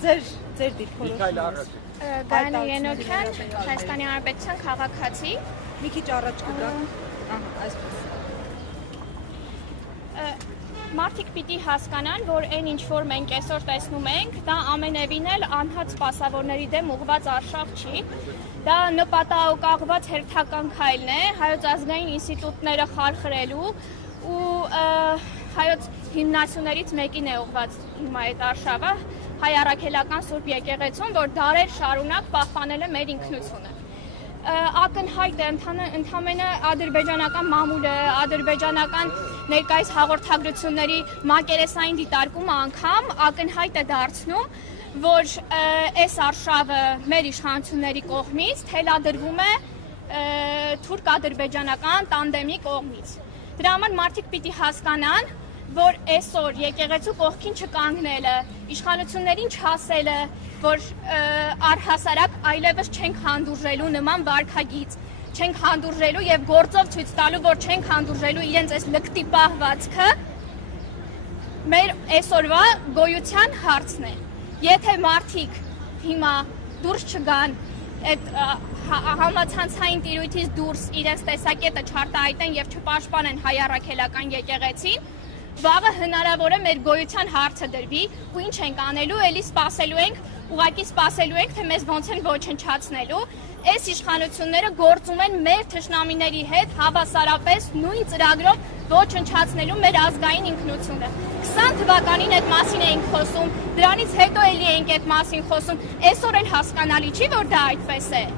Ձեր դիրքորոշումը։ Գայանե Ենոքյան, Հայաստանի Հանրապետության քաղաքացի։ Մի քիչ առաջ կգաք։ Այսպես։ Մարդիկ պիտի հասկանան, որ այն ինչ որ մենք այսօր տեսնում ենք, դա ամենևին էլ անհատ սպասավորների դեմ ուղղված արշավ չի։ Դա նպատակաուղղված հերթական քայլն է Հայոց ազգային ինստիտուտները խարխրելու ու հայոց հիմնասյուներից մեկին է ուղղված հիմա այդ արշավը հայ առաքելական Սուրբ եկեղեցուն, որ դարեր շարունակ պահպանել է մեր ինքնությունը։ Ակնհայտ է ընդամենը ադրբեջանական մամուլը, ադրբեջանական ներկայիս հաղորդագրությունների մակերեսային դիտարկումը անգամ ակնհայտ է դարձնում, որ այս արշավը մեր իշխանությունների կողմից թելադրվում է թուրք-ադրբեջանական տանդեմի կողմից։ Դրա համար մարդիկ պիտի հասկանան, որ այսօր եկեղեցու կողքին չկանգնելը, իշխանություններին չասելը, որ առհասարակ այլևս չենք հանդուրժելու նման վարքագիծ, չենք հանդուրժելու եւ գործով ցույց տալու, որ չենք հանդուրժելու իրենց այս լկտի պահվածքը, մեր այսօրվա գոյության հարցն է։ Եթե մարդիկ հիմա դուրս չգան այդ համացանցային տիրույթից դուրս իրենց տեսակետը չարտահայտեն եւ չպաշտպանեն հայ առաքելական եկեղեցին, վաղը հնարավոր է մեր գոյության հարցը դրվի ու ինչ ենք անելու, էլի ուղղակի սպասելու ենք, թե մեզ ոնց են ոչնչացնելու։ Այս իշխանությունները գործում են մեր թշնամիների հետ հավասարապես նույն ծրագրով ոչնչացնելու մեր ազգային ինքնությունը։ 20 թվականին այդ մասին էինք խոսում, դրանից հետո էլի էինք այդ մասին խոսում, այսօր էլ հասկանալի չի, որ դա այդպես է։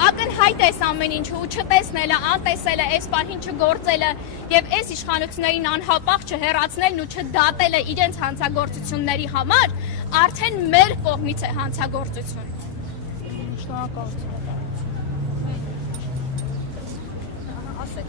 Ակնհայտ է ամեն ինչը ու չտեսնելը, անտեսելը, այս պահին չգործելը եւ այս իշխանություններին անհապաղ չհեռացնելն ու չդատելը իրենց հանցագործությունների համար արդեն մեր կողմից է հանցագործություն։ Շնորհակալություն։ Ասեք։